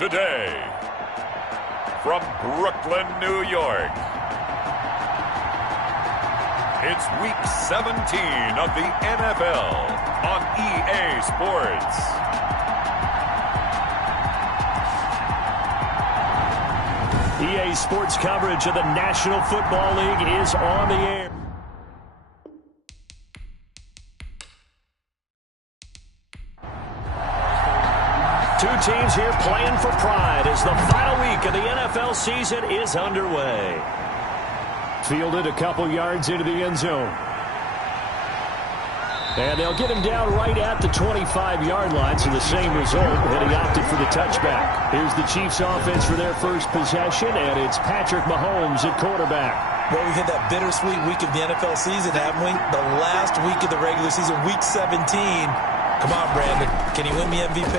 Today, from Brooklyn, New York, it's Week 17 of the NFL on EA Sports. EA Sports coverage of the National Football League is on the air. Two teams here playing for pride as the final week of the NFL season is underway. Fielded a couple yards into the end zone. And they'll get him down right at the 25-yard line, so the same result, and he opted for the touchback. Here's the Chiefs' offense for their first possession, and it's Patrick Mahomes at quarterback. Well, we hit that bittersweet week of the NFL season, haven't we? The last week of the regular season, Week 17. Come on, Brandon. Can he win the MVP?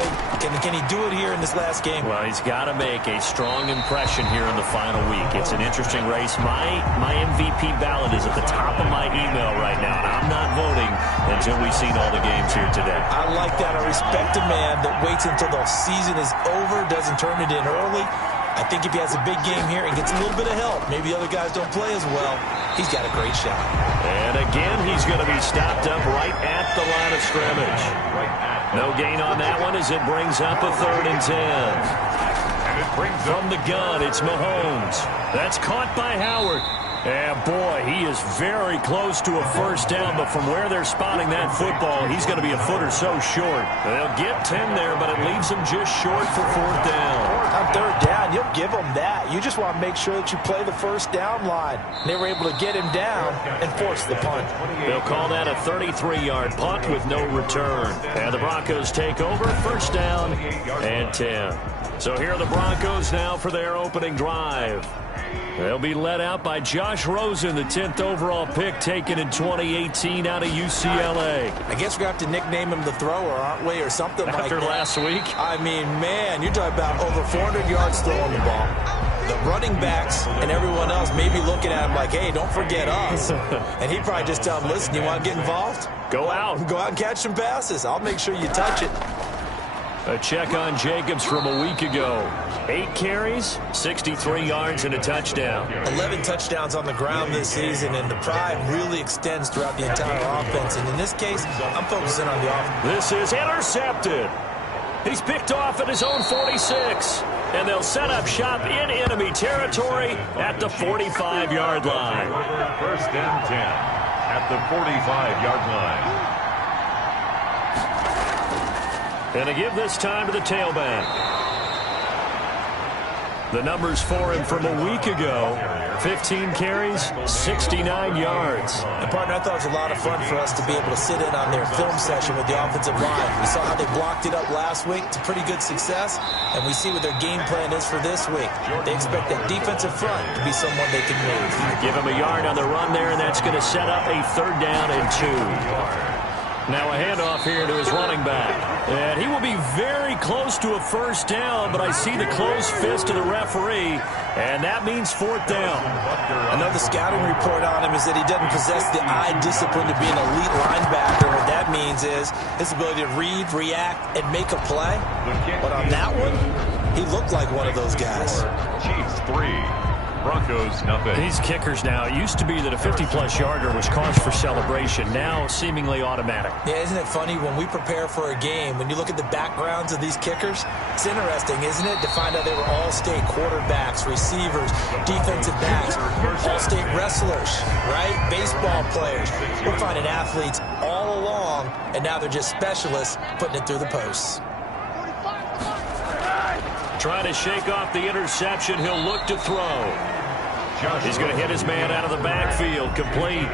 Can he do it here in this last game? Well, he's got to make a strong impression here in the final week. It's an interesting race. My MVP ballot is at the top of my email right now, and I'm not voting until we've seen all the games here today. I like that. I respect a man that waits until the season is over, doesn't turn it in early. I think if he has a big game here and gets a little bit of help, maybe other guys don't play as well, he's got a great shot. And again, he's going to be stopped up right at the line of scrimmage. No gain on that one as it brings up a 3rd and 10. From the gun, it's Mahomes. That's caught by Howard. And boy, he is very close to a first down, but from where they're spotting that football, he's going to be a foot or so short. They'll get 10 there, but it leaves him just short for 4th down. On 3rd down, you'll give them that. You just want to make sure that you play the first down line. They were able to get him down and force the punt. They'll call that a 33-yard punt with no return. And the Broncos take over, 1st down and 10. So here are the Broncos now for their opening drive. They'll be led out by Josh Rosen, the 10th overall pick taken in 2018 out of UCLA. I guess we're going to have to nickname him the thrower, aren't we, or something like that. After last week? I mean, man, you're talking about over 400 yards throwing the ball. The running backs and everyone else may be looking at him like, hey, don't forget us. And he'd probably just tell him, listen, you want to get involved? Go out. Go out and catch some passes. I'll make sure you touch it. A check on Jacobs from a week ago. 8 carries, 63 yards, and a touchdown. 11 touchdowns on the ground this season, and the pride really extends throughout the entire offense. And in this case, I'm focusing on the offense. This is intercepted. He's picked off at his own 46. And they'll set up shop in enemy territory at the 45-yard line. 1st and 10 at the 45-yard line. And to give this time to the tailback. The numbers for him from a week ago, 15 carries, 69 yards. And, partner, I thought it was a lot of fun for us to be able to sit in on their film session with the offensive line. We saw how they blocked it up last week to pretty good success, and we see what their game plan is for this week. They expect that defensive front to be someone they can move. Give him a yard on the run there, and that's going to set up a 3rd down and 2. Now a handoff here to his running back. And he will be very close to a 1st down, but I see the closed fist of the referee, and that means 4th down. Another scouting report on him is that he doesn't possess the eye discipline to be an elite linebacker. What that means is his ability to read, react, and make a play. But on that one, he looked like one of those guys. Chiefs 3. Broncos, nothing. These kickers now, it used to be that a 50-plus yarder was cause for celebration. Now, seemingly automatic. Yeah, isn't it funny when we prepare for a game, when you look at the backgrounds of these kickers, it's interesting, isn't it, to find out they were all-state quarterbacks, receivers, defensive backs, all-state wrestlers, right? Baseball players. We're finding athletes all along, and now they're just specialists putting it through the posts. Trying to shake off the interception. He'll look to throw. He's going to hit his man out of the backfield. Complete.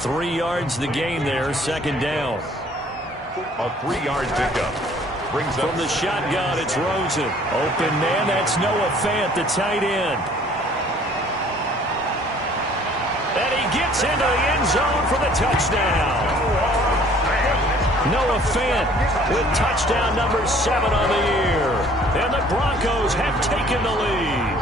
3 yards the gain there. 2nd down. A 3-yard pickup. Brings From the shotgun, it's Rosen. Open man. That's Noah Fant, the tight end. And he gets into the end zone for the touchdown. Noah Fant with touchdown number 7 on the year. And the Broncos have taken the lead.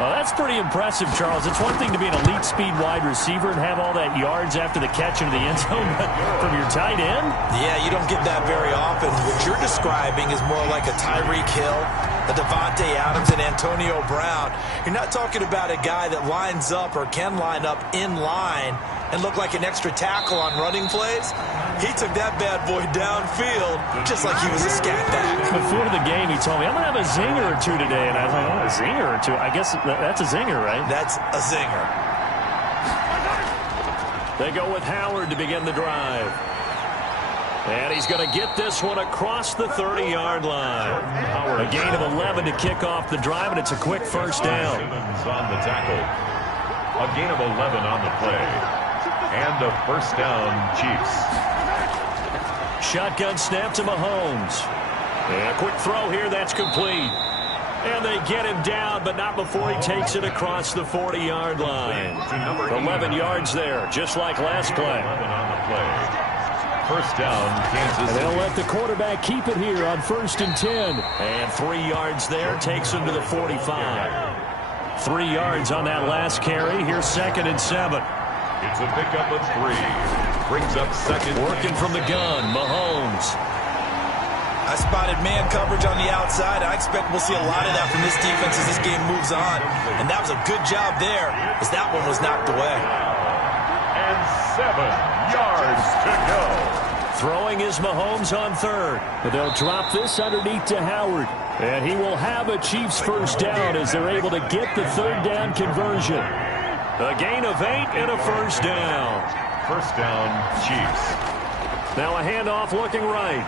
Well, that's pretty impressive, Charles. It's one thing to be an elite speed wide receiver and have all that yards after the catch into the end zone, but from your tight end? Yeah, you don't get that very often. What you're describing is more like a Tyreek Hill, a Devontae Adams, and Antonio Brown. You're not talking about a guy that lines up or can line up in line and look like an extra tackle on running plays. He took that bad boy downfield just like he was a scat back. Before the game, he told me, I'm going to have a zinger or two today. And I was like, oh, a zinger or two? I guess that's a zinger, right? That's a zinger. They go with Howard to begin the drive. And he's going to get this one across the 30-yard line. A gain of 11 to kick off the drive, and it's a quick first down. Simmons on the tackle. A gain of 11 on the play. And a first down, Chiefs. Shotgun snap to Mahomes. And a quick throw here, that's complete. And they get him down, but not before he takes it across the 40-yard line. 11 yards there, just like last play. 11 on the play. First down, Kansas City. And they'll let the quarterback keep it here on 1st and 10. And 3 yards there, takes him to the 45. 3 yards on that last carry. Here's 2nd and 7. It's a pickup of 3. Brings up 2nd. Working from the gun, Mahomes. I spotted man coverage on the outside. I expect we'll see a lot of that from this defense as this game moves on. And that was a good job there as that one was knocked away. And 7 yards to go. Throwing is Mahomes on 3rd. But they'll drop this underneath to Howard. And he will have a Chiefs first down as they're able to get the 3rd down conversion. A gain of 8 and a first down. First down, Chiefs. Now a handoff looking right.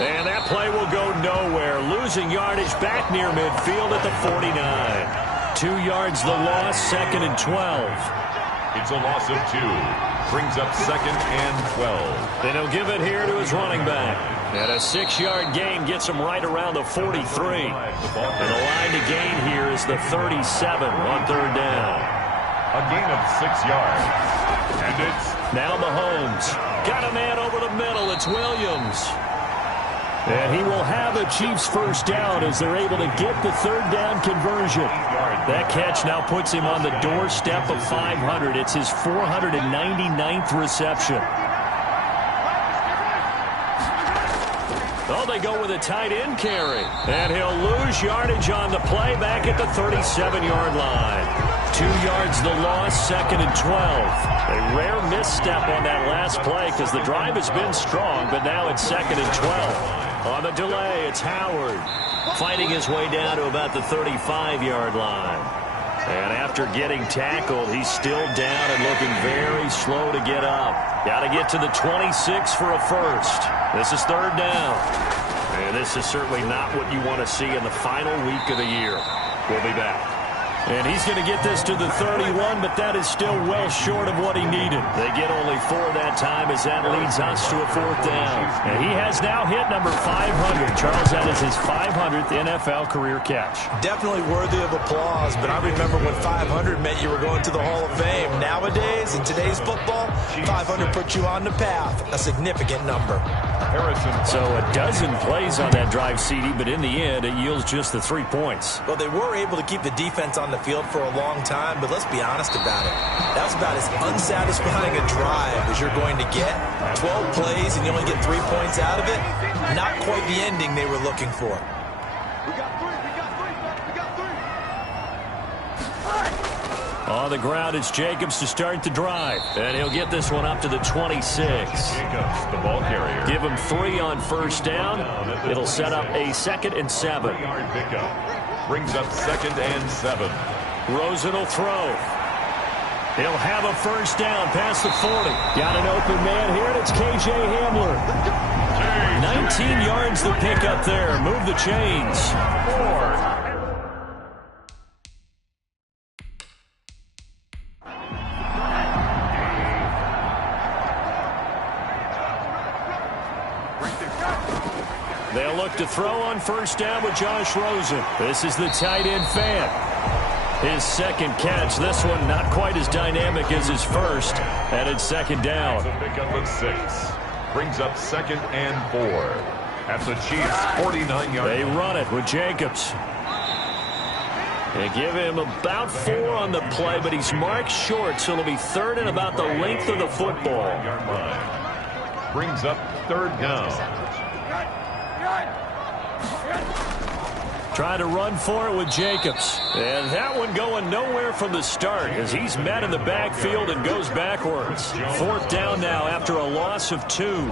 And that play will go nowhere. Losing yardage back near midfield at the 49. 2 yards the loss, 2nd and 12. It's a loss of 2. Brings up 2nd and 12. And he'll give it here to his running back. And a 6-yard gain gets him right around the 43. And the line to gain here is the 37 on 3rd down. A gain of 6 yards. And it's now Mahomes. Got a man over the middle. It's Williams. And he will have a Chiefs first down as they're able to get the 3rd down conversion. That catch now puts him on the doorstep of 500. It's his 499th reception. Oh, they go with a tight end carry. And he'll lose yardage on the play back at the 37-yard line. 2 yards the loss, 2nd and 12. A rare misstep on that last play because the drive has been strong, but now it's 2nd and 12. On the delay, it's Howard fighting his way down to about the 35-yard line. And after getting tackled, he's still down and looking very slow to get up. Got to get to the 26 for a first. This is 3rd down. And this is certainly not what you want to see in the final week of the year. We'll be back. And he's going to get this to the 31, but that is still well short of what he needed. They get only 4 that time as that leads us to a 4th down. And he has now hit number 500. Charles, that is his 500th NFL career catch. Definitely worthy of applause, but I remember when 500 meant you were going to the Hall of Fame. Nowadays, in today's football, 500 puts you on the path, a significant number. So a dozen plays on that drive, CD, but in the end, it yields just the 3 points. Well, they were able to keep the defense on the field for a long time, but let's be honest about it. That was about as unsatisfying a drive as you're going to get. 12 plays and you only get 3 points out of it. Not quite the ending they were looking for. On the ground, it's Jacobs to start the drive. And he'll get this one up to the 26. Jacobs, the ball carrier. Give him 3 on first down. It'll set up a 2nd and 7. 3-yard pickup. Brings up 2nd and 7. Rosen will throw. He'll have a first down past the 40. Got an open man here, and it's K.J. Hamler. 19 yards to pick up there. Move the chains. 4. They'll look to throw on first down with Josh Rosen. This is the tight end fan. His 2nd catch. This one not quite as dynamic as his first. And it's 2nd down. A pickup of 6. Brings up 2nd and 4. At the Chiefs' 49-yard line. They run it with Jacobs. They give him about 4 on the play, but he's marked short, so it'll be 3rd and about the length of the football. Brings up 3rd down. Trying to run for it with Jacobs. And that one going nowhere from the start as he's met in the backfield and goes backwards. 4th down now after a loss of 2.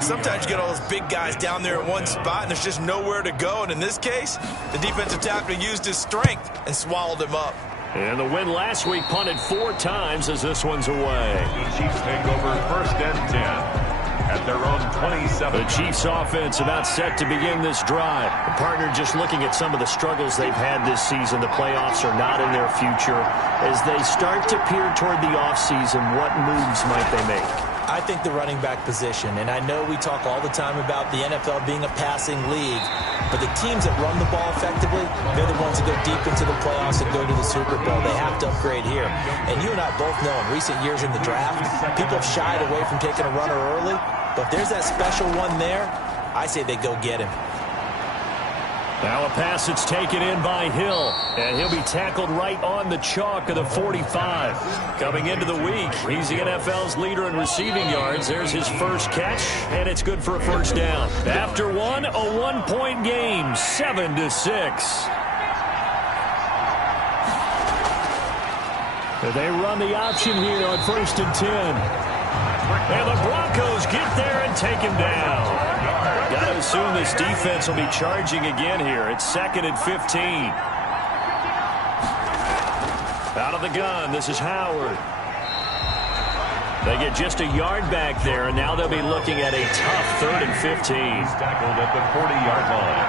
Sometimes you get all those big guys down there in one spot and there's just nowhere to go. And in this case, the defensive tackle used his strength and swallowed him up. And the win last week punted 4 times as this one's away. The Chiefs take over 1st and 10. At their own 27. The Chiefs offense about set to begin this drive. The partner just looking at some of the struggles they've had this season. The playoffs are not in their future. As they start to peer toward the offseason, what moves might they make? I think the running back position, and I know we talk all the time about the NFL being a passing league, but the teams that run the ball effectively, they're the ones that go deep into the playoffs and go to the Super Bowl. They have to upgrade here. And you and I both know in recent years in the draft, people have shied away from taking a runner early, but if there's that special one there, I say they go get him. Now a pass that's taken in by Hill, and he'll be tackled right on the chalk of the 45. Coming into the week, he's the NFL's leader in receiving yards. There's his first catch, and it's good for a 1st down. After one, a 1-point game, 7-6. They run the option here on 1st and 10. And the Broncos get there and take him down. Got to assume this defense will be charging again here. It's 2nd and 15. Out of the gun, this is Howard. They get just a yard back there, and now they'll be looking at a tough 3rd and 15. He's tackled at the 40-yard line.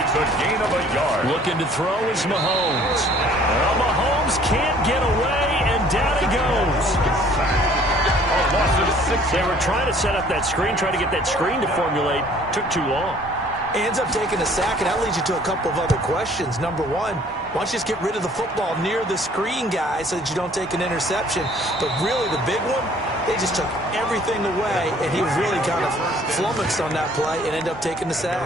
It's a gain of a yard. Looking to throw is Mahomes. Well, Mahomes can't get away, and down he goes. They were trying to set up that screen, trying to get that screen to formulate. Took too long. He ends up taking a sack, and that leads you to a couple of other questions. Number one, why don't you just get rid of the football near the screen guy so that you don't take an interception? But really, the big one, they just took everything away, and he was really kind of flummoxed on that play and ended up taking the sack.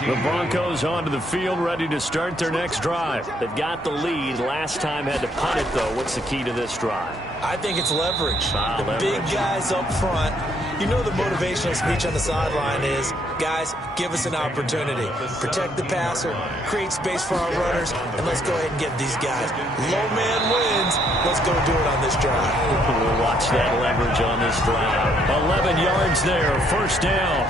The Broncos onto the field, ready to start their next drive. They've got the lead. Last time had to punt it, though. What's the key to this drive? I think it's leverage. The leverage. Big guys up front. You know the motivational speech on the sideline is, guys, give us an opportunity. Protect the passer, create space for our runners, and let's go ahead and get these guys. Low man wins. Let's go do it on this drive. We'll watch that leverage on this drive. 11 yards there, 1st down.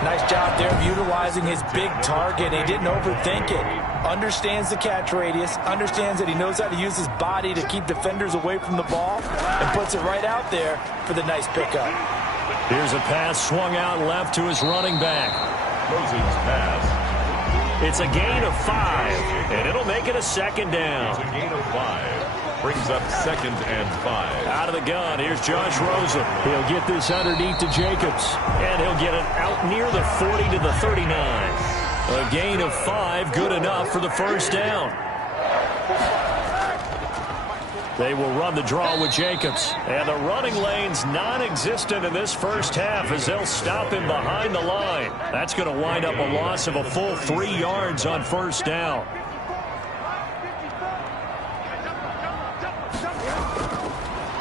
Nice job there of utilizing his big target. He didn't overthink it. Understands the catch radius, understands that he knows how to use his body to keep defenders away from the ball, and puts it right out there for the nice pickup. Here's a pass swung out left to his running back. Rosen's pass. It's a gain of 5, and it'll make it a 2nd down. It's a gain of 5. Brings up 2nd and 5. Out of the gun, here's Josh Rosen. He'll get this underneath to Jacobs, and he'll get it out near the 40 to the 39. A gain of 5, good enough for the 1st down. They will run the draw with Jacobs. And the running lane's non-existent in this first half as they'll stop him behind the line. That's going to wind up a loss of a full 3 yards on 1st down.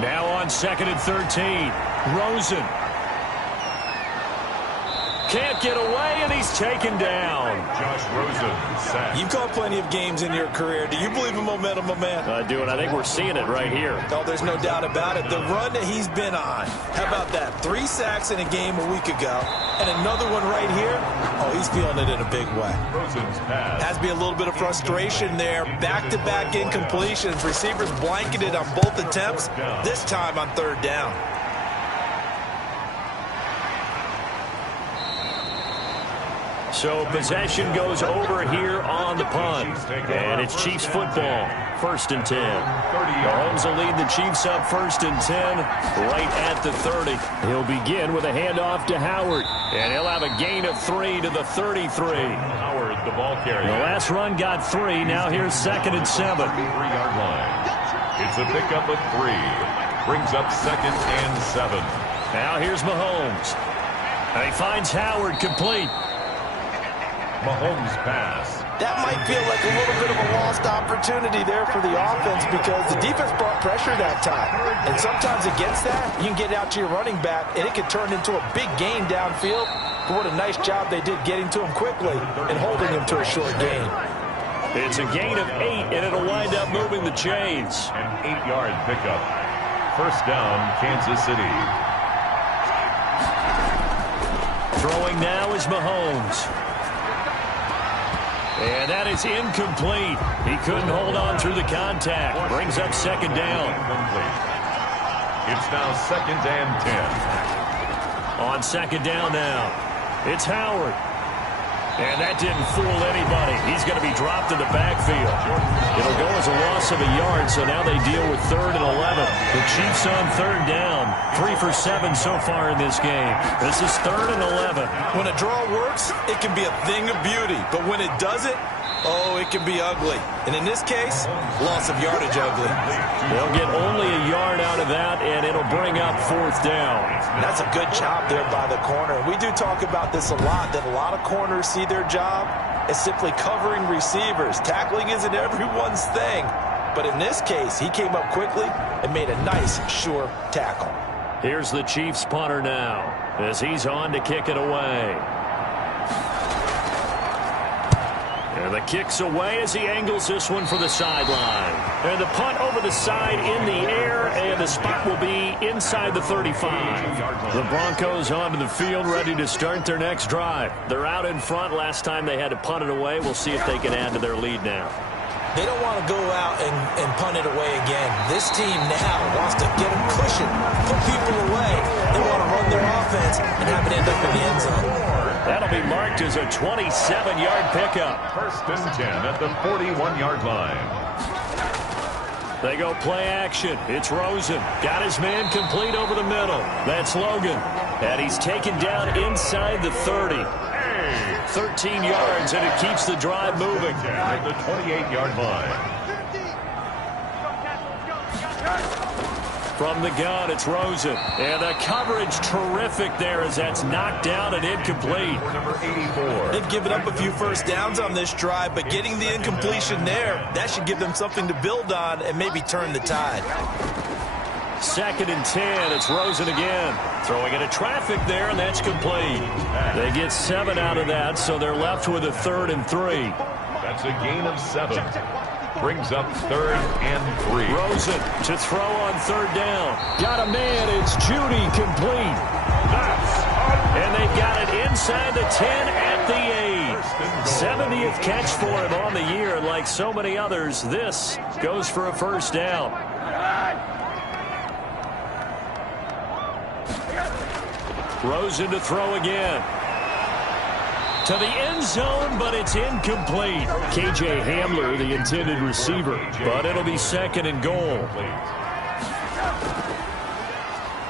Now on 2nd and 13. Rosen. Can't get away, and he's taken down. Josh Rosen sacked. You've caught plenty of games in your career. Do you believe in momentum, my man? I do, and I think we're seeing it right here. Oh, there's no doubt about it. The run that he's been on. How about that? 3 sacks in a game a week ago, and another one right here. Oh, he's feeling it in a big way. Rosen's pass. Has to be a little bit of frustration there. Back-to-back incompletions. Receivers blanketed on both attempts. This time on 3rd down. So possession goes over here on the punt. And it's Chiefs football. 1st and 10. Mahomes will lead the Chiefs up 1st and 10 right at the 30. He'll begin with a handoff to Howard. And he'll have a gain of 3 to the 33. Howard, the ball carrier. The last run got 3. Now here's 2nd and 7. 3-yard line. It's a pickup of 3. Brings up 2nd and 7. Now here's Mahomes. And he finds Howard complete. Mahomes' pass. That might feel like a little bit of a lost opportunity there for the offense because the defense brought pressure that time. And sometimes against that, you can get out to your running back, and it can turn into a big gain downfield. But what a nice job they did getting to him quickly and holding him to a short gain. It's a gain of 8, and it'll wind up moving the chains. An 8-yard pickup. First down, Kansas City. Throwing now is Mahomes. And that is incomplete. He couldn't hold on through the contact. Brings up second down. It's now 2nd and 10. On second down now, it's Howard. And that didn't fool anybody. He's going to be dropped in the backfield. It'll go as a loss of a yard, so now they deal with 3rd and 11. The Chiefs on 3rd down. 3 for 7 so far in this game. This is 3rd and 11. When a draw works, it can be a thing of beauty. But when it doesn't, oh, it can be ugly. And in this case, loss of yardage ugly. They'll get only a yard out of that, and it'll bring up 4th down. That's a good job there by the corner. We do talk about this a lot, that a lot of corners see their job as simply covering receivers. Tackling isn't everyone's thing. But in this case, he came up quickly and made a nice, sure tackle. Here's the Chiefs punter now as he's on to kick it away. And the kick's away as he angles this one for the sideline. And the punt over the side in the air, and the spot will be inside the 35. The Broncos onto the field, ready to start their next drive. They're out in front. Last time they had to punt it away. We'll see if they can add to their lead now. They don't want to go out and punt it away again. This team now wants to get a cushion, put people away. They want to run their offense and have it end up in the end zone. That'll be marked as a 27-yard pickup. 1st and 10 at the 41-yard line. They go play action. It's Rosen. Got his man complete over the middle. That's Logan. And he's taken down inside the 30. 13 yards, and it keeps the drive moving. At the 28-yard line. From the gun, it's Rosen. And the coverage terrific there as that's knocked down and incomplete. Number 84. They've given up a few first downs on this drive, but getting the incompletion there, that should give them something to build on and maybe turn the tide. 2nd and 10. It's Rosen again. Throwing into traffic there, and that's complete. They get 7 out of that, so they're left with a 3rd and 3. That's a gain of 7. Brings up 3rd and 3. Rosen to throw on 3rd down. Got a man. It's Judy complete. And they've got it inside the 10 at the 8. 70th catch for him on the year. And like so many others, this goes for a first down. Rosen to throw again. To the end zone, but it's incomplete. KJ Hamler, the intended receiver, but it'll be 2nd and goal.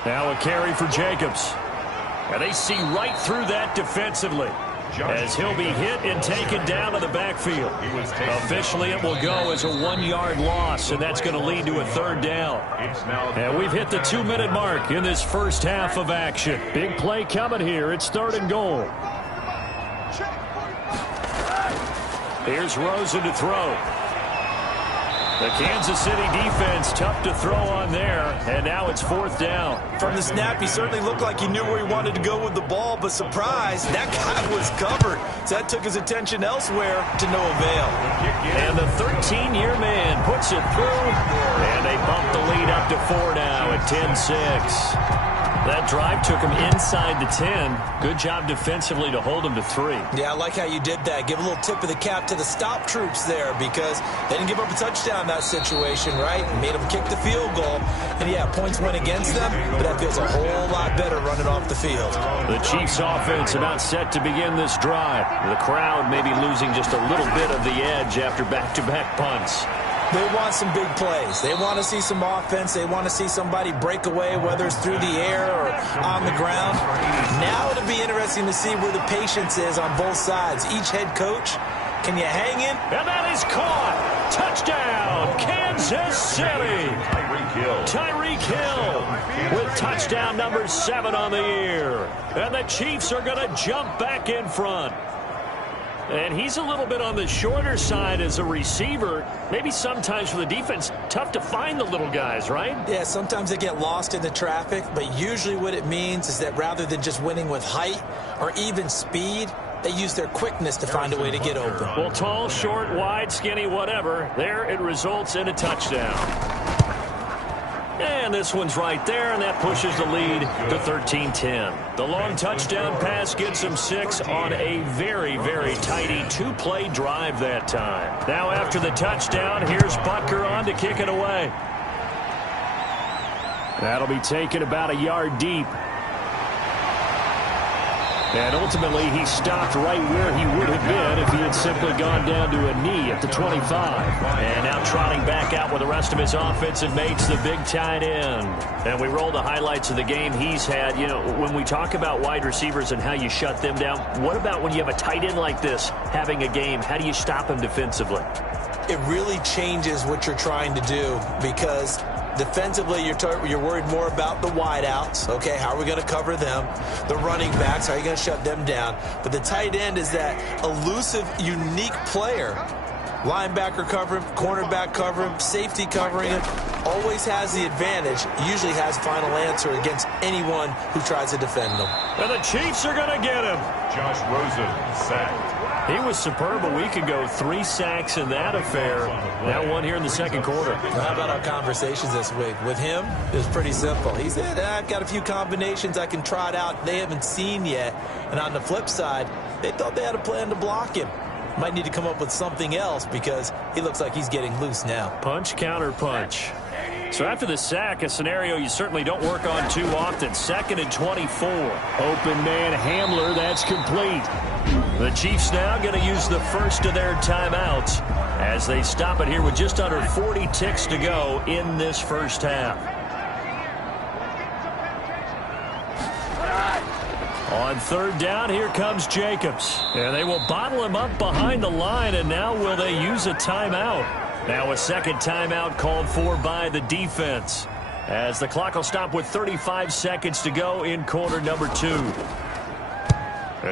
Now a carry for Jacobs. And they see right through that defensively as he'll be hit and taken down to the backfield. Officially, it will go as a 1-yard loss, and that's going to lead to a 3rd down. And we've hit the 2-minute mark in this first half of action. Big play coming here. It's 3rd and goal. Here's Rosen to throw. The Kansas City defense tough to throw on there, and now it's 4th down. From the snap, he certainly looked like he knew where he wanted to go with the ball, but surprise, that guy was covered. So that took his attention elsewhere to no avail. And the 13-year man puts it through, and they bump the lead up to 4 now at 10-6. That drive took him inside the 10. Good job defensively to hold him to 3. Yeah, I like how you did that. Give a little tip of the cap to the stop troops there because they didn't give up a touchdown in that situation, right? Made them kick the field goal. And, yeah, points went against them, but that feels a whole lot better running off the field. The Chiefs offense about set to begin this drive. The crowd maybe losing just a little bit of the edge after back-to-back punts. They want some big plays. They want to see some offense. They want to see somebody break away, whether it's through the air or on the ground. Now it'll be interesting to see where the patience is on both sides. Each head coach, can you hang in? And that is caught. Touchdown, Kansas City. Tyreek Hill with touchdown number 7 on the year. And the Chiefs are going to jump back in front. And he's a little bit on the shorter side as a receiver. Maybe sometimes for the defense, tough to find the little guys, right? Yeah, sometimes they get lost in the traffic, but usually what it means is that rather than just winning with height or even speed, they use their quickness to find a way to get open. Well, tall, short, wide, skinny, whatever, there it results in a touchdown. And this one's right there, and that pushes the lead to 13-10. The long touchdown pass gets them 6 on a very, very tidy 2-play drive that time. Now after the touchdown, here's Butker on to kick it away. That'll be taken about a yard deep. And ultimately, he stopped right where he would have been if he had simply gone down to a knee at the 25. And now trotting back out with the rest of his offensive mates, the big tight end. And we roll the highlights of the game he's had. You know, when we talk about wide receivers and how you shut them down, what about when you have a tight end like this having a game? How do you stop him defensively? It really changes what you're trying to do because defensively, you're worried more about the wideouts. Okay, how are we going to cover them? The running backs, how are you going to shut them down? But the tight end is that elusive, unique player. Linebacker cover him, cornerback cover him, safety covering him. Always has the advantage. Usually has final answer against anyone who tries to defend them. And the Chiefs are going to get him. Josh Rosen sacked. He was superb a week ago. 3 sacks in that affair. Now 1 here in the second quarter. How about our conversations this week? With him, it was pretty simple. He said, I've got a few combinations I can trot out they haven't seen yet. And on the flip side, they thought they had a plan to block him. Might need to come up with something else because he looks like he's getting loose now. Punch, counter punch. So after the sack, a scenario you certainly don't work on too often. 2nd and 24. Open man Hamler, that's complete. The Chiefs now going to use the first of their timeouts as they stop it here with just under 40 ticks to go in this first half. On 3rd down, here comes Jacobs. And they will bottle him up behind the line, and now will they use a timeout? Now a second timeout called for by the defense as the clock will stop with 35 seconds to go in quarter number 2.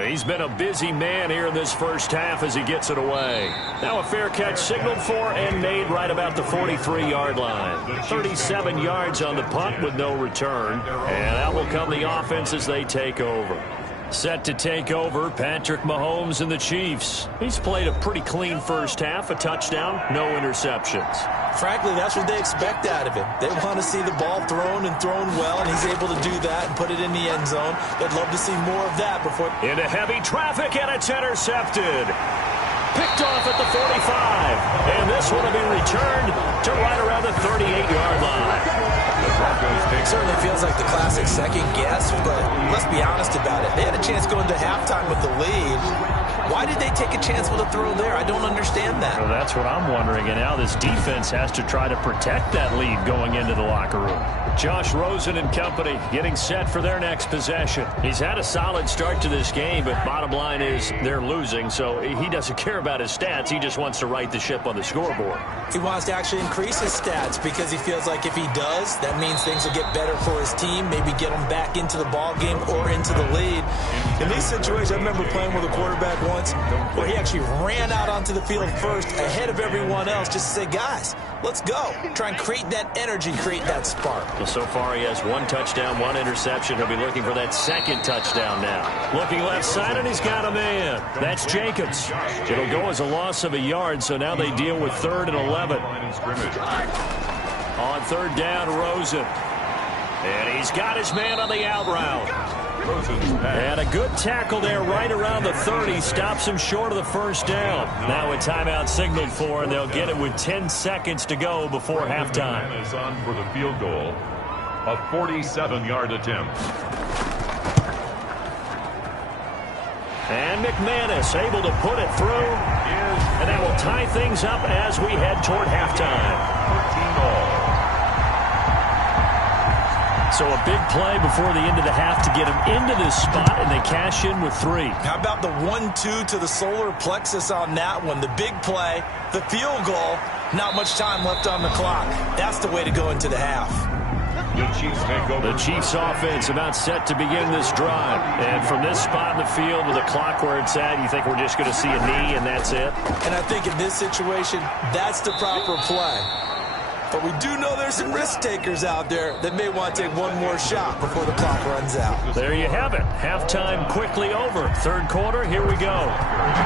He's been a busy man here in this first half as he gets it away. Now a fair catch signaled for and made right about the 43-yard line. 37 yards on the punt with no return. And out will come the offense as they take over. Set to take over, Patrick Mahomes and the Chiefs. He's played a pretty clean first half, a touchdown, no interceptions. Frankly, that's what they expect out of him. They want to see the ball thrown and thrown well, and he's able to do that and put it in the end zone. They'd love to see more of that before. Into heavy traffic, and it's intercepted. Picked off at the 45. And this one will be returned to right around the 38-yard line. It certainly feels like the classic second guess, but let's be honest about it. They had a chance going to halftime with the lead. Why did they take a chance with a throw there? I don't understand that. Well, that's what I'm wondering. And now this defense has to try to protect that lead going into the locker room. Josh Rosen and company getting set for their next possession. He's had a solid start to this game, but bottom line is they're losing, so he doesn't care about his stats. He just wants to right the ship on the scoreboard. He wants to actually increase his stats because he feels like if he does, that means things will get better for his team, maybe get him back into the ball game or into the lead. In these situations, I remember playing with a quarterback once where he actually ran out onto the field first ahead of everyone else just to say, guys, let's go. Try and create that energy, create that spark. Well, so far he has 1 touchdown, 1 interception. He'll be looking for that second touchdown now. Looking left side, and he's got a man. That's Jacobs. It'll go as a loss of a yard, so now they deal with 3rd and 11. On 3rd down, Rosen. And he's got his man on the out route. And a good tackle there right around the 30. Stops him short of the first down. Now a timeout signaled for, and they'll get it with 10 seconds to go before halftime. Is on for the field goal. A 47-yard attempt. And McManus able to put it through. And that will tie things up as we head toward halftime. 13-all. So a big play before the end of the half to get him into this spot, and they cash in with 3. How about the 1-2 to the solar plexus on that one? The big play, the field goal, not much time left on the clock. That's the way to go into the half. The Chiefs offense about set to begin this drive. And from this spot in the field with the clock where it's at, you think we're just going to see a knee and that's it? And I think in this situation, that's the proper play. But we do know there's some risk takers out there that may want to take one more shot before the clock runs out. There you have it. Halftime quickly over. Third quarter, here we go.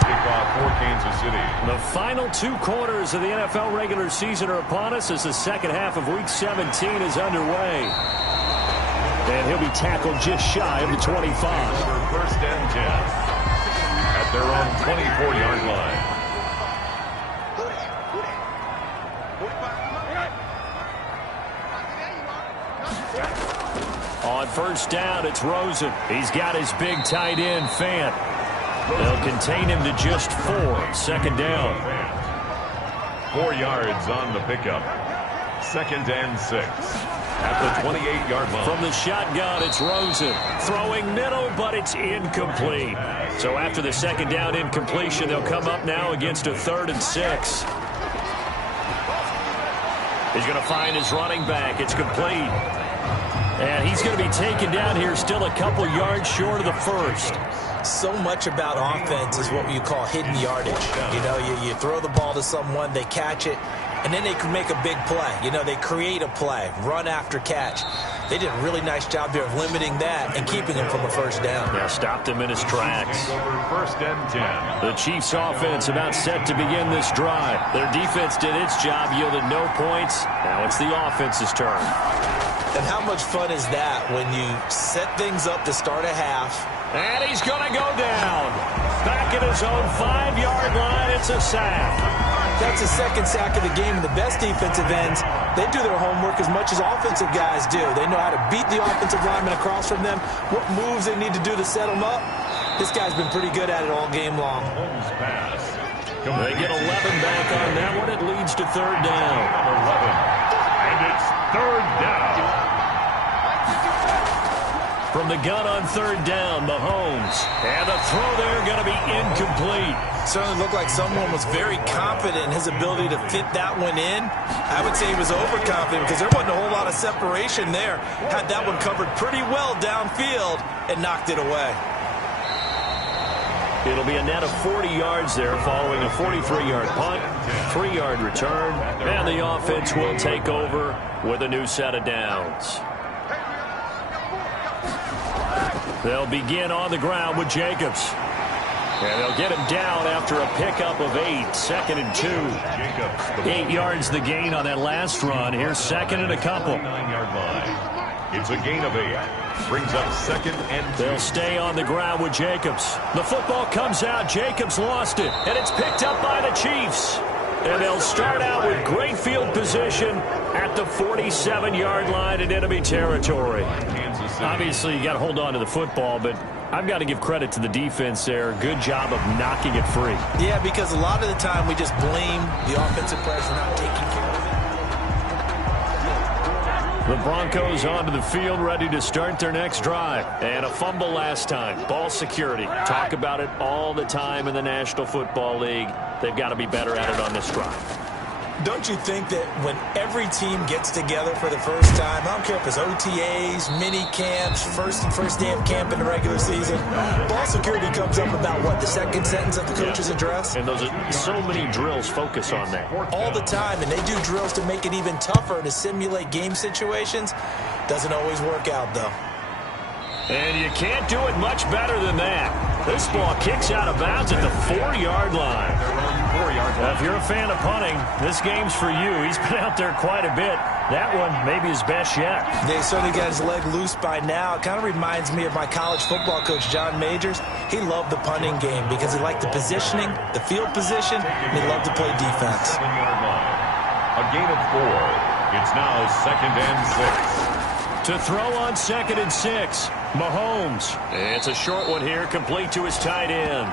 Kickoff for Kansas City. The final 2 quarters of the NFL regular season are upon us as the second half of Week 17 is underway. And he'll be tackled just shy of the 25. First and 10 at their own 24-yard line. On first down, it's Rosen. He's got his big tight end, Fant. They'll contain him to just 4. Second down. 4 yards on the pickup. Second and 6 at the 28-yard line. From the shotgun, it's Rosen. Throwing middle, but it's incomplete. So after the second down incompletion, they'll come up now against a 3rd and 6. He's going to find his running back. It's complete. And he's going to be taken down here still a couple yards short of the first. So much about offense is what you call hidden yardage. You know, you throw the ball to someone, they catch it, and then they can make a big play. You know, they create a play, run after catch. They did a really nice job here of limiting that and keeping him from a first down. Yeah, stopped him in his tracks. First and 10. The Chiefs offense about set to begin this drive. Their defense did its job, yielded no points. Now it's the offense's turn. And how much fun is that when you set things up to start a half? And he's going to go down. Back at his own 5-yard line, it's a sack. That's the second sack of the game. And the best defensive ends, they do their homework as much as offensive guys do. They know how to beat the offensive lineman across from them, what moves they need to do to set them up. This guy's been pretty good at it all game long. They get 11 back on that one. It leads to third down. 11. And it's third down. From the gun on third down, Mahomes. And the throw there going to be incomplete. Certainly looked like someone was very confident in his ability to fit that one in. I would say he was overconfident because there wasn't a whole lot of separation there. Had that one covered pretty well downfield and knocked it away. It'll be a net of 40 yards there following a 43-yard punt, 3-yard return, and the offense will take over with a new set of downs. They'll begin on the ground with Jacobs. And they'll get him down after a pickup of 8, second and 2. 8 yards the gain on that last run. Here's second and a couple. 9-yard line. It's a gain of 8. Brings up second and 2. They'll stay on the ground with Jacobs. The football comes out. Jacobs lost it. And it's picked up by the Chiefs. And they'll start out with great field position at the 47-yard line in enemy territory. Obviously, you got to hold on to the football, but I've got to give credit to the defense there. Good job of knocking it free. Yeah, because a lot of the time we just blame the offensive players for not taking care of it. The Broncos onto the field, ready to start their next drive. And a fumble last time. Ball security. Talk about it all the time in the National Football League. They've got to be better at it on this drive. Don't you think that when every team gets together for the first time, I don't care if it's OTAs, mini camps, first day of camp in the regular season, ball security comes up about what, the second sentence of the coach's address? And those are so many drills focus on that. All the time, and they do drills to make it even tougher to simulate game situations. Doesn't always work out, though. And you can't do it much better than that. This ball kicks out of bounds at the 4-yard line. Now, if you're a fan of punting, this game's for you. He's been out there quite a bit. That one maybe his best yet. They certainly got his leg loose by now. It kind of reminds me of my college football coach, John Majors. He loved the punting game because he liked the positioning, the field position, and he loved to play defense. A gain of 4. It's now second and 6. To throw on second and 6, Mahomes. It's a short one here, complete to his tight end.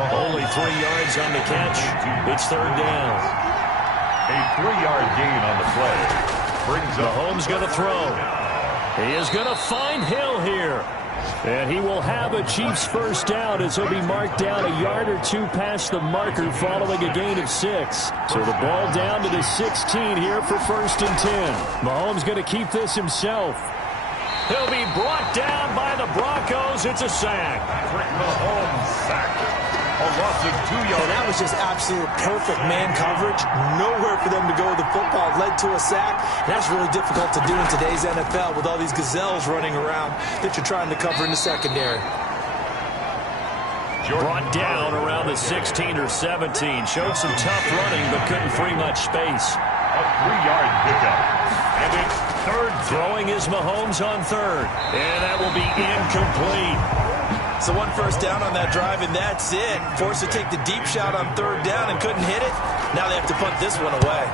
Only 3 yards on the catch. It's third down. A 3-yard gain on the play. Brings up Mahomes going to throw. He is going to find Hill here. And he will have a Chiefs first down as he'll be marked down a yard or two past the marker following a gain of 6. So the ball down to the 16 here for 1st and 10. Mahomes going to keep this himself. He'll be brought down by the Broncos. It's a sack. Mahomes sacked. A loss of 2 yards. And that was just absolute perfect man coverage. Nowhere for them to go with the football. Led to a sack. And that's really difficult to do in today's NFL with all these gazelles running around that you're trying to cover in the secondary. Brought down around the 16 or 17. Showed some tough running, but couldn't free much space. A 3-yard pickup. And it's third. Throwing is Mahomes on 3rd. And that will be incomplete. So 1 first down on that drive, and that's it. Forced to take the deep shot on 3rd down and couldn't hit it. Now they have to punt this one away.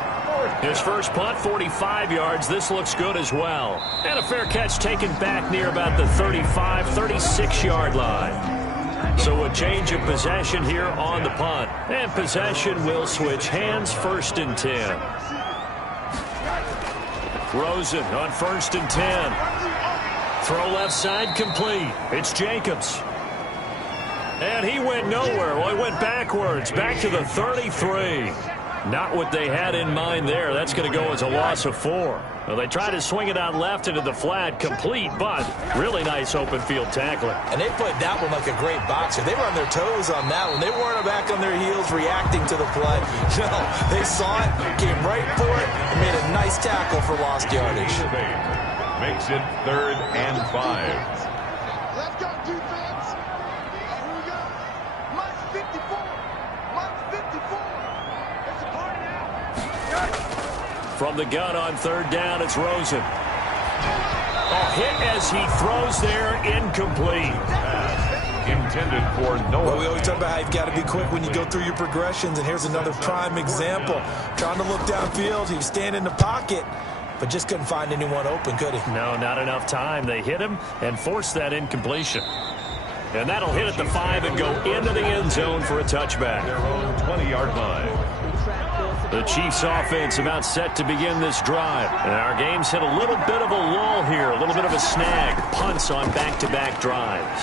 His first punt, 45 yards. This looks good as well. And a fair catch taken back near about the 35, 36-yard line. So a change of possession here on the punt. And possession will switch hands, 1st and 10. Rosen on 1st and 10. Throw left side complete. It's Jacobs. And he went nowhere. Well, he went backwards, back to the 33. Not what they had in mind there. That's going to go as a loss of 4. Well, they tried to swing it out left into the flat, complete, but really nice open field tackling. And they played that one like a great boxer. They were on their toes on that one. They weren't back on their heels reacting to the play. No, they saw it, came right for it, and made a nice tackle for lost yardage. Makes it 3rd and 5. Let's go, defense. Here we go. March 54. March 54. It's a party now. From the gun on 3rd down, it's Rosen. A hit as he throws there, incomplete. Intended for no. Well, we always talk about how you've got to be quick when you go through your progressions, and here's another prime example. Trying to look downfield, he was standing in the pocket, but just couldn't find anyone open, could he? No, not enough time. They hit him and forced that incompletion. And that'll hit at the 5 and go into the end zone for a touchback. Their own 20-yard line. The Chiefs offense about set to begin this drive. And our game's hit a little bit of a lull here, a little bit of a snag. Punts on back-to-back drives.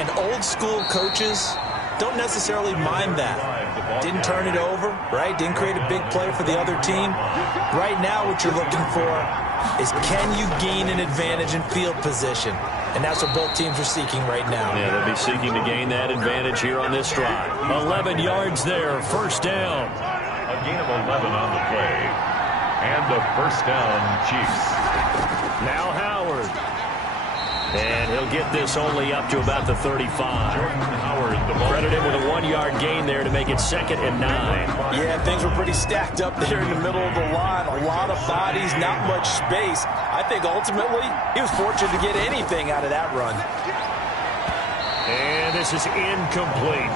And old school coaches don't necessarily mind that. Didn't turn it over, right? Didn't create a big play for the other team. Right now what you're looking for is, can you gain an advantage in field position? And that's what both teams are seeking right now. Yeah, they'll be seeking to gain that advantage here on this drive. 11 yards there, 1st down. A gain of 11 on the play. And the 1st down, Chiefs. Now Howard. And he'll get this only up to about the 35. Howard, the ball. Credit him with a 1-yard gain there to make it 2nd and 9. Yeah, things were pretty stacked up there in the middle of the line. A lot of bodies, not much space. I think ultimately he was fortunate to get anything out of that run. And this is incomplete.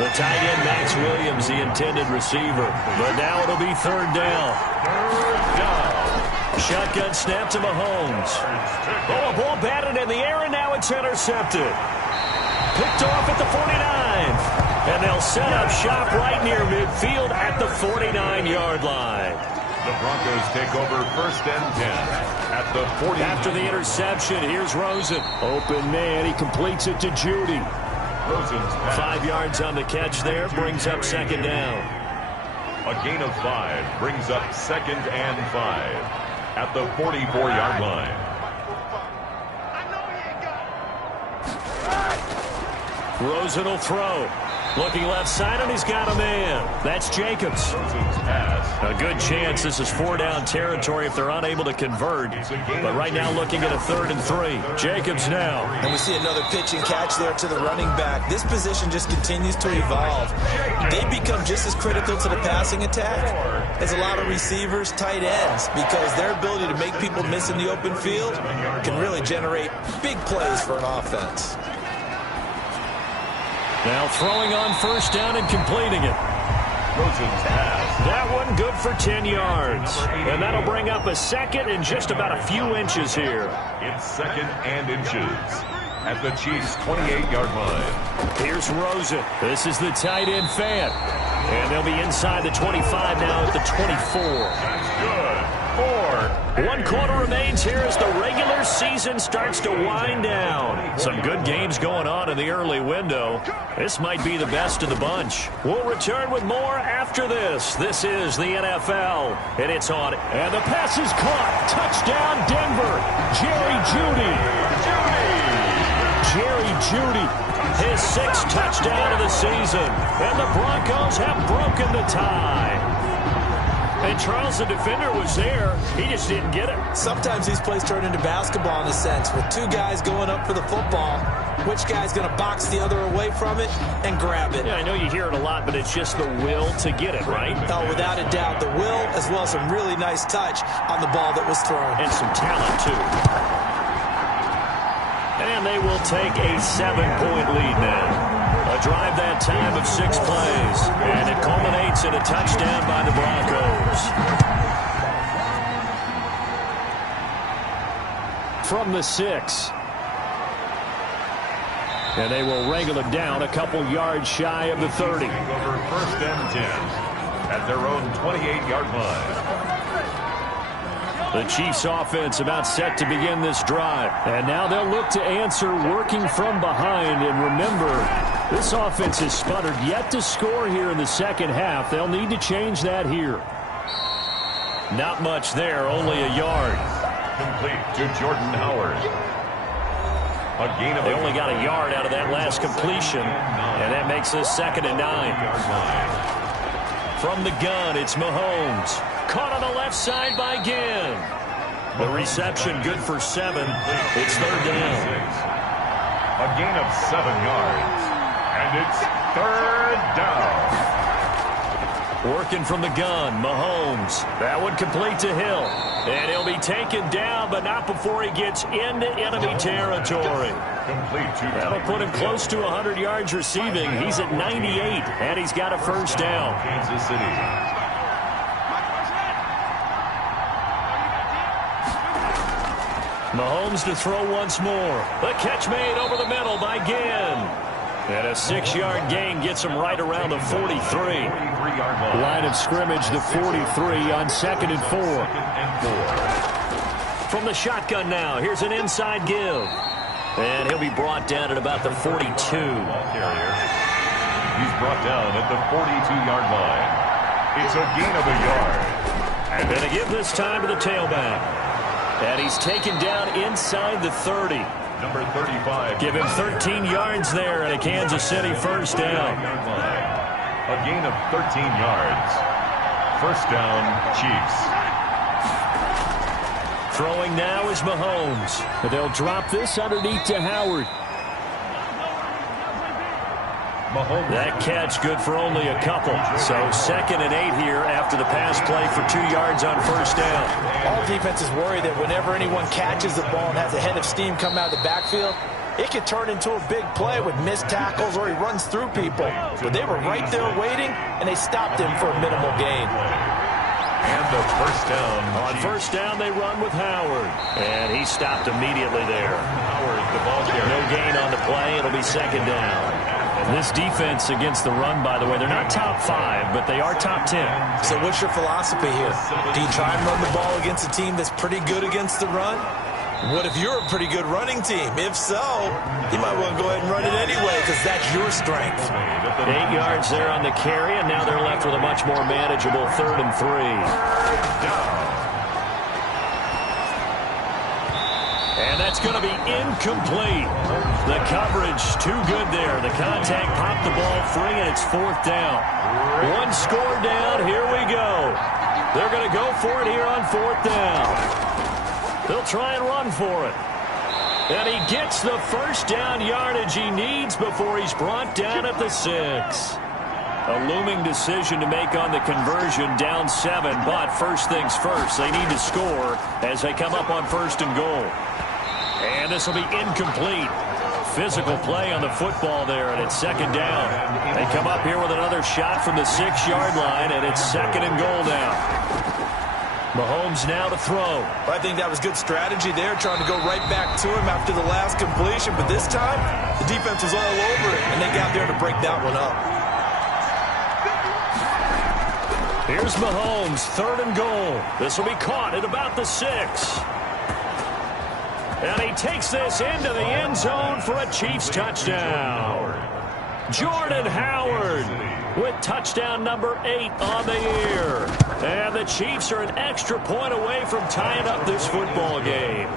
The tight end, Max Williams, the intended receiver. But now it'll be 3rd down. 3rd down. Shotgun snap to Mahomes. Oh, a ball batted in the air, and now it's intercepted. Picked off at the 49. And they'll set up shop right near midfield at the 49-yard line. The Broncos take over 1st and 10 at the 40. After the interception, here's Rosen. Open man, he completes it to Judy. Rosen's pass. 5 yards on the catch there, brings up 2nd down. A gain of 5 brings up 2nd and 5 at the 44-yard line. Rosen will throw. Looking left side, and he's got a man. That's Jacobs. Rosen's pass. A good chance this is 4-down territory if they're unable to convert. But right now looking at a 3rd and 3. Jacobs now. And we see another pitch and catch there to the running back. This position just continues to evolve. They become just as critical to the passing attack as a lot of receivers, tight ends, because their ability to make people miss in the open field can really generate big plays for an offense. Now throwing on 1st down and completing it. Rosen's pass. That one good for 10 yards. And that'll bring up a 2nd and just about a few inches here. It's 2nd and inches at the Chiefs' 28-yard line. Here's Rosen. This is the tight end fan. And they'll be inside the 25 now at the 24. That's good. 4 1 quarter remains here as the regular season starts to wind down. Some good games going on in the early window. This might be the best of the bunch. We'll return with more after this. This is the NFL, and it's on. And the pass is caught. Touchdown, Denver. Jerry Jeudy. His 6th touchdown of the season. And the Broncos have broken the tie. And Charles, the defender, was there. He just didn't get it. Sometimes these plays turn into basketball in a sense, with 2 guys going up for the football. Which guy's going to box the other away from it and grab it? Yeah, I know you hear it a lot, but it's just the will to get it, right? Oh, without a doubt. The will, as well as some really nice touch on the ball that was thrown. And some talent, too. And they will take a 7-point lead now. A drive that time of 6 plays. And it culminates in a touchdown by the Broncos. From the 6. And they will wrangle it down a couple yards shy of the 30. Over 1st and 10 at their own 28-yard line. The Chiefs offense about set to begin this drive. And now they'll look to answer working from behind. And remember, this offense has sputtered yet to score here in the second half. They'll need to change that here. Not much there, only a yard. Complete to Jordan Howard. They only got a yard out of that last completion, and that makes this 2nd and 9. From the gun, it's Mahomes. Caught on the left side by Ginn. The reception good for 7. It's 3rd down. A gain of 7 yards. And it's 3rd down. Working from the gun, Mahomes. That one complete to Hill. And he'll be taken down, but not before he gets into enemy territory. That'll put him close to 100 yards receiving. He's at 98, and he's got a 1st down. Kansas City. Mahomes to throw once more. The catch made over the middle by Ginn. And a 6-yard gain gets him right around the 43. Line of scrimmage, the 43 on 2nd and 4. From the shotgun now, here's an inside give. And he'll be brought down at about the 42. He's brought down at the 42-yard line. It's a gain of a yard. And going to give this time to the tailback. And he's taken down inside the 30. Number 35. Give him 13 yards there and a Kansas City 1st down. A gain of 13 yards. 1st down, Chiefs. Throwing now is Mahomes. They'll drop this underneath to Howard. Mahomes. That catch good for only a couple. So 2nd and 8 here after the pass play for 2 yards on 1st down. All defenses worry that whenever anyone catches the ball and has a head of steam come out of the backfield, it could turn into a big play with missed tackles or he runs through people. But they were right there waiting, and they stopped him for a minimal gain. And the 1st down. On 1st down, they run with Howard. And he stopped immediately there. Howard, the ball carrier. No gain on the play. It'll be 2nd down. This defense against the run, by the way, they're not top 5, but they are top 10. So what's your philosophy here? Do you try and run the ball against a team that's pretty good against the run? What if you're a pretty good running team? If so, you might want to go ahead and run it anyway because that's your strength. 8 yards there on the carry, and now they're left with a much more manageable 3rd and 3. And that's going to be incomplete. The coverage too good there. The contact popped the ball free, and it's 4th down. 1 score down. Here we go. They're going to go for it here on 4th down. They'll try and run for it. And he gets the 1st down yardage he needs before he's brought down at the 6. A looming decision to make on the conversion, down 7. But first things first, they need to score as they come up on 1st and goal. And this will be incomplete. Physical play on the football there, and it's 2nd down. They come up here with another shot from the 6-yard line, and it's 2nd and goal now. Mahomes now to throw. I think that was good strategy there, trying to go right back to him after the last completion. But this time, the defense was all over it, and they got there to break that one up. Here's Mahomes, 3rd and goal. This will be caught at about the 6. And he takes this into the end zone for a Chiefs touchdown. Jordan Howard with touchdown number 8 on the year. And the Chiefs are an extra point away from tying up this football game.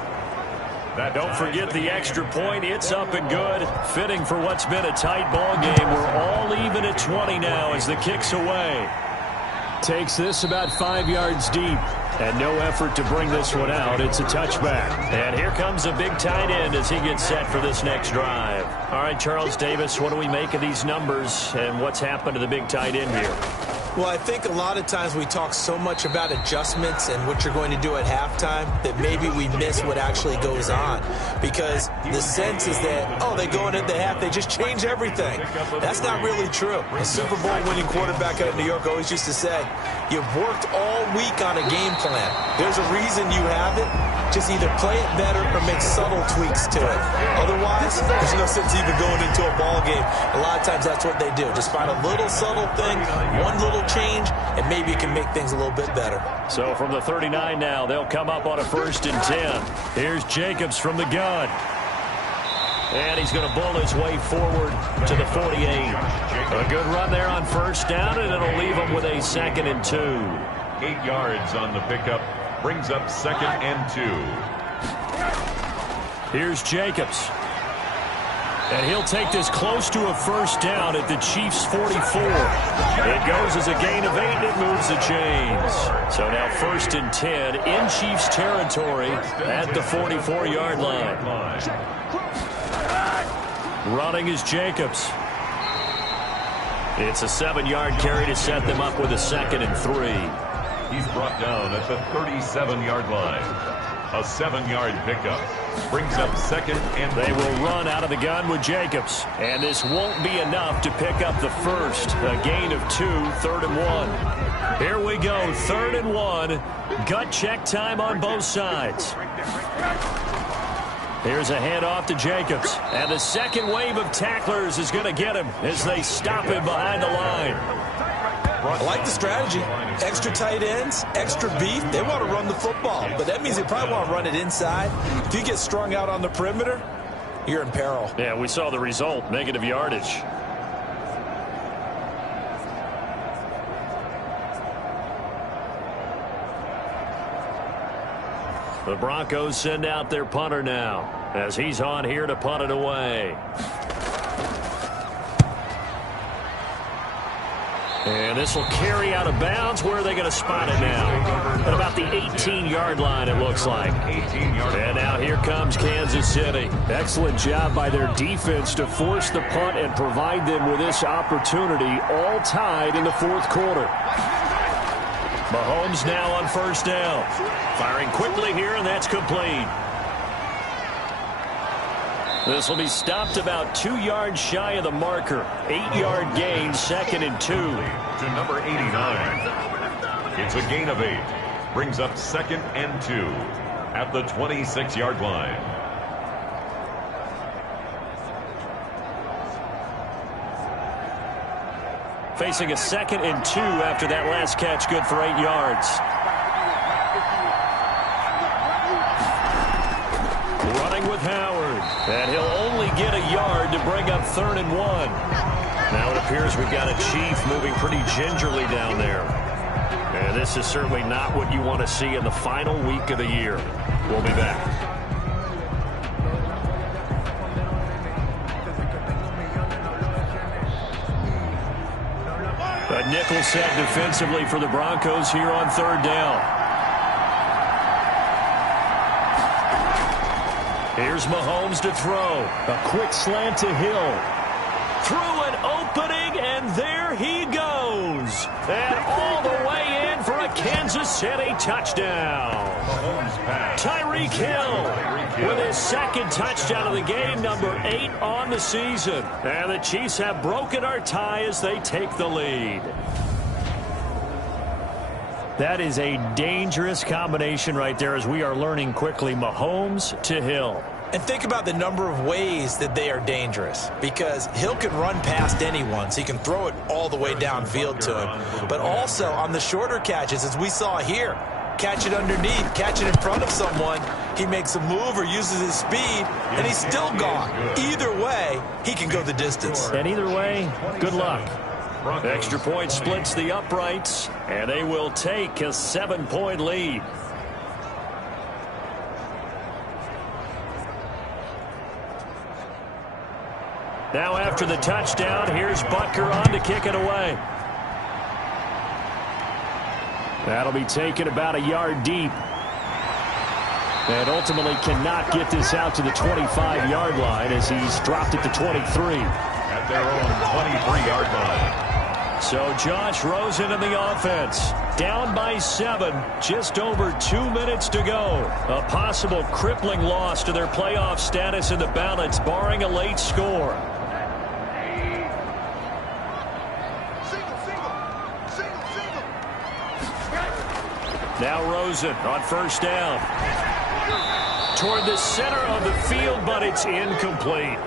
Don't forget the extra point. It's up and good. Fitting for what's been a tight ball game. We're all even at 20 now as the kick's away. Takes this about 5 yards deep. And no effort to bring this one out. It's a touchback. And here comes a big tight end as he gets set for this next drive. All right, Charles Davis, what do we make of these numbers and what's happened to the big tight end here? Well, I think a lot of times we talk so much about adjustments and what you're going to do at halftime that maybe we miss what actually goes on. Because the sense is that, oh, they go into the half, they just change everything. That's not really true. A Super Bowl winning quarterback out of New York always used to say, you've worked all week on a game plan. There's a reason you have it. Just either play it better or make subtle tweaks to it. Otherwise, there's no sense even going into a ball game. A lot of times that's what they do. Just find a little subtle thing, one little change, and maybe it can make things a little bit better. So from the 39 now, they'll come up on a 1st and 10. Here's Jacobs from the gun. And he's going to bull his way forward to the 48. A good run there on 1st down, and it'll leave him with a 2nd and 2. 8 yards on the pickup. Brings up 2nd and 2. Here's Jacobs. And he'll take this close to a 1st down at the Chiefs' 44. It goes as a gain of 8, and it moves the chains. So now 1st and 10 in Chiefs territory at the 44-yard line. Running is Jacobs. It's a 7-yard carry to set them up with a 2nd and 3. He's brought down at the 37-yard line. A 7-yard pickup. Brings up 2nd and 3. They will run out of the gun with Jacobs. And this won't be enough to pick up the 1st. A gain of 2, 3rd and 1. Here we go, 3rd and 1. Gut check time on both sides. Here's a handoff to Jacobs. And the second wave of tacklers is going to get him as they stop him behind the line. I like the strategy. Extra tight ends, extra beef. They want to run the football, but that means they probably want to run it inside. If you get strung out on the perimeter, you're in peril. Yeah, we saw the result, negative yardage. The Broncos send out their punter now as he's on here to punt it away. And this will carry out of bounds. Where are they going to spot it now? At about the 18-yard line, it looks like. And now here comes Kansas City. Excellent job by their defense to force the punt and provide them with this opportunity, all tied in the 4th quarter. Mahomes now on 1st down. Firing quickly here, and that's complete. This will be stopped about 2 yards shy of the marker. 8-yard gain, 2nd and 2. To number 89. It's a gain of 8. Brings up 2nd and 2 at the 26-yard line. Facing a 2nd and 2 after that last catch, good for 8 yards. Running with Howard. And he'll only get a yard to bring up 3rd and 1. Now it appears we've got a Chief moving pretty gingerly down there. And this is certainly not what you want to see in the final week of the year. We'll be back. A nickel set defensively for the Broncos here on 3rd down. Here's Mahomes to throw. A quick slant to Hill. Through an opening, and there he goes. And all the way in for a Kansas City touchdown. Tyreek Hill with his 2nd touchdown of the game, number 8 on the season. And the Chiefs have broken our tie as they take the lead. That is a dangerous combination right there as we are learning quickly. Mahomes to Hill. And think about the number of ways that they are dangerous, because Hill can run past anyone, so he can throw it all the way downfield to him. But also on the shorter catches, as we saw here, catch it underneath, catch it in front of someone, he makes a move or uses his speed, and he's still gone. Either way, he can go the distance. And either way, good luck. Extra point splits the uprights, and they will take a 7-point lead. Now after the touchdown, here's Butker on to kick it away. That'll be taken about a yard deep. And ultimately cannot get this out to the 25-yard line as he's dropped it to 23. At their own 23-yard line. So Josh Rosen in the offense. Down by 7. Just over 2 minutes to go. A possible crippling loss to their playoff status in the balance, barring a late score. Now Rosen on first down. Toward the center of the field, but it's incomplete.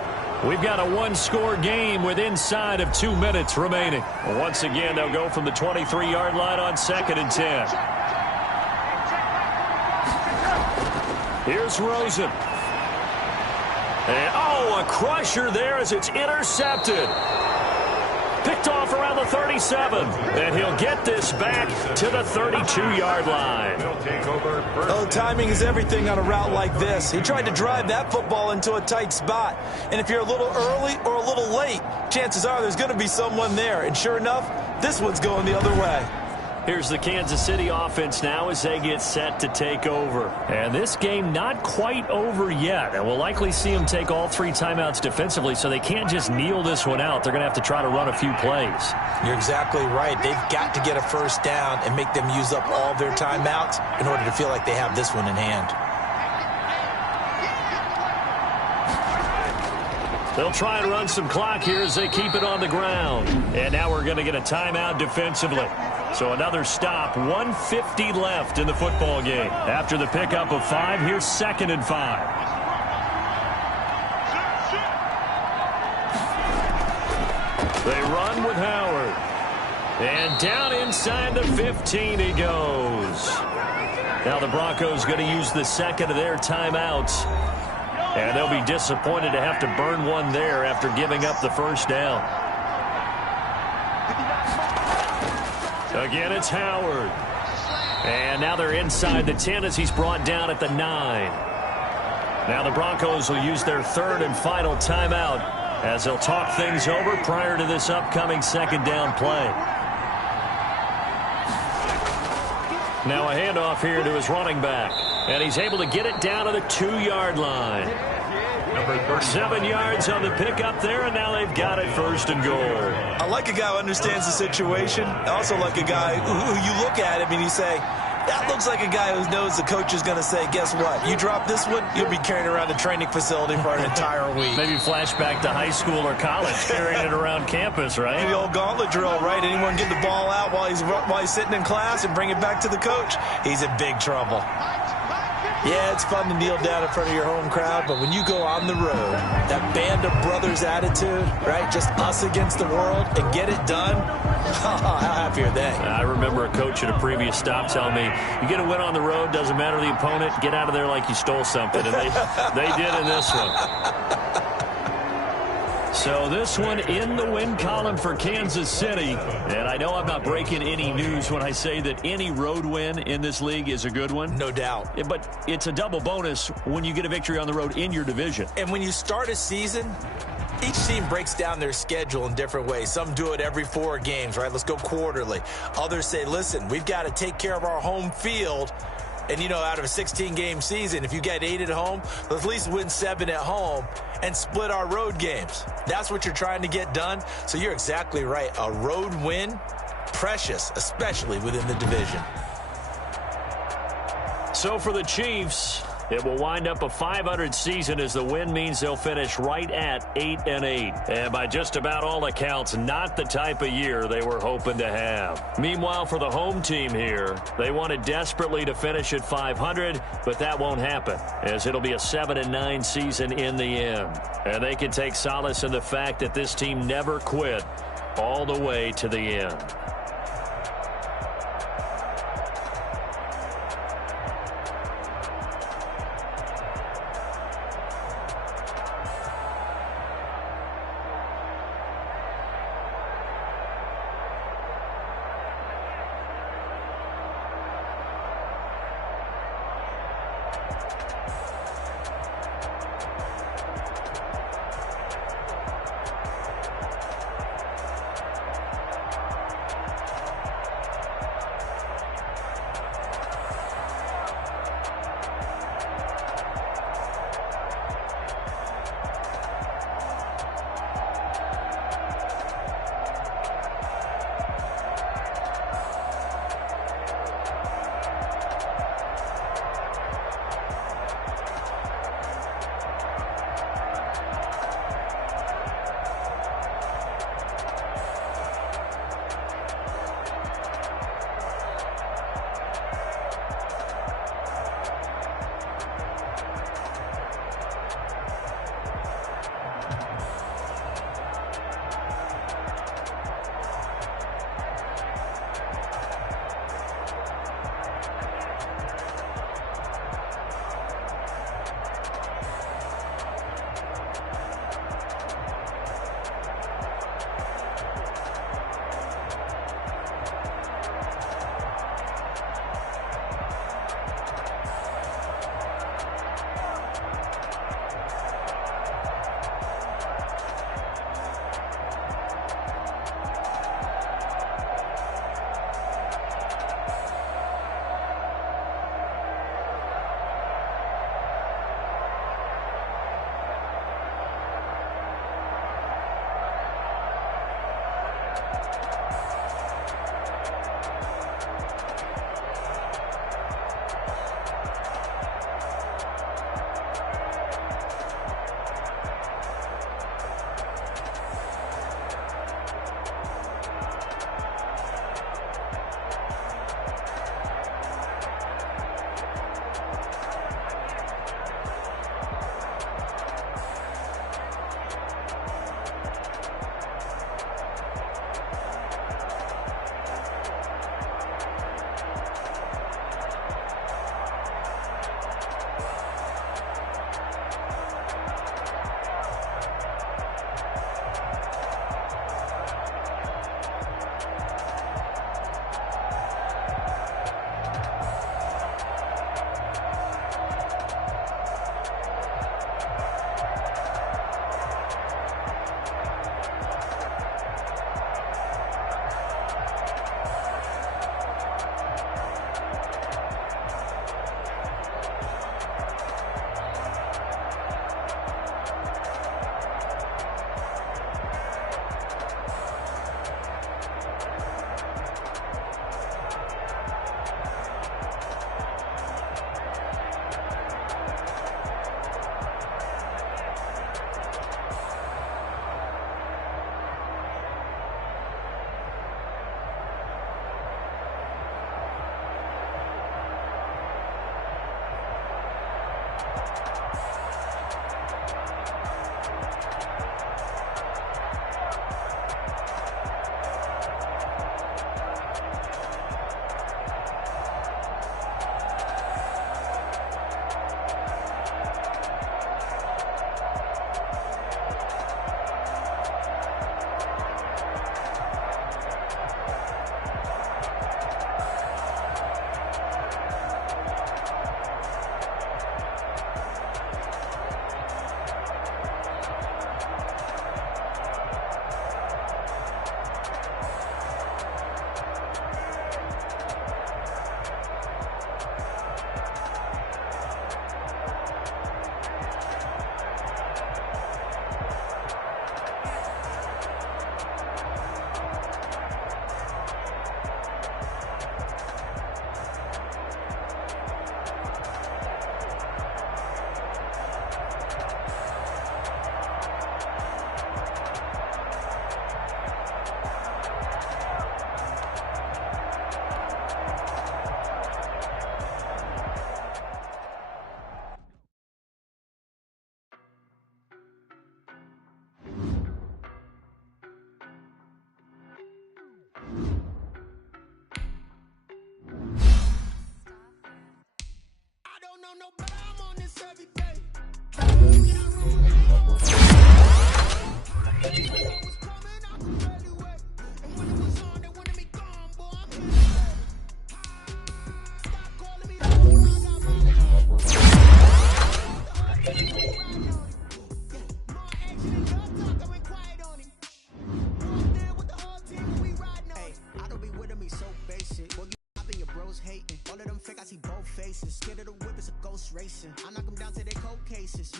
We've got a one-score game with inside of 2 minutes remaining. Once again, they'll go from the 23-yard line on 2nd and 10. Here's Rosen. And, a crusher there as it's intercepted. Picked off around the 37. And he'll get this back to the 32-yard line. Oh, timing is everything on a route like this. He tried to drive that football into a tight spot. And if you're a little early or a little late, chances are there's going to be someone there. And sure enough, this one's going the other way. Here's the Kansas City offense now as they get set to take over. And this game not quite over yet. And we'll likely see them take all 3 timeouts defensively, so they can't just kneel this one out. They're going to have to try to run a few plays. You're exactly right. They've got to get a first down and make them use up all their timeouts in order to feel like they have this one in hand. They'll try and run some clock here as they keep it on the ground. And now we're going to get a timeout defensively. So another stop, 1:50 left in the football game. After the pickup of 5, here's 2nd and 5. They run with Howard. And down inside the 15 he goes. Now the Broncos going to use the second of their timeouts. And they'll be disappointed to have to burn one there after giving up the first down. Again, it's Howard. And now they're inside the 10 as he's brought down at the 9. Now the Broncos will use their 3rd and final timeout as they'll talk things over prior to this upcoming 2nd down play. Now a handoff here to his running back. And he's able to get it down to the 2-yard line. 7 yards on the pickup there, and now they've got it 1st and goal. I like a guy who understands the situation. I also like a guy who you look at him and you say, that looks like a guy who knows the coach is going to say, guess what? You drop this one, you'll be carrying around the training facility for an entire week. Maybe flashback to high school or college, carrying it around campus, right? The old gauntlet drill, right? Anyone get the ball out while he's sitting in class and bring it back to the coach? He's in big trouble. Yeah, it's fun to kneel down in front of your home crowd, but when you go on the road, that band of brothers attitude, right? Just us against the world and get it done. How happy are they? I remember a coach at a previous stop telling me, you get a win on the road, doesn't matter the opponent, get out of there like you stole something. And they did in this one. So this one in the win column for Kansas City. And I know I'm not breaking any news when I say that any road win in this league is a good one. No doubt. But it's a double bonus when you get a victory on the road in your division. And when you start a season, each team breaks down their schedule in different ways. Some do it every 4 games, right? Let's go quarterly. Others say, listen, we've got to take care of our home field. And, out of a 16-game season, if you get 8 at home, let's at least win 7 at home and split our road games. That's what you're trying to get done. So you're exactly right. A road win, precious, especially within the division. So for the Chiefs, It will wind up a .500 season as the win means they'll finish right at 8-8. And by just about all accounts, not the type of year they were hoping to have. Meanwhile, for the home team here, they wanted desperately to finish at .500, but that won't happen, as it'll be a 7-9 season in the end. And they can take solace in the fact that this team never quit all the way to the end.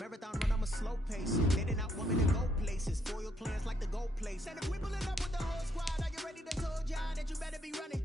Marathon run, I'm a slow pace. They did not want me to go places. Foil plans like the gold place. And if we pulling up with the whole squad, are you ready to told y'all that you better be running?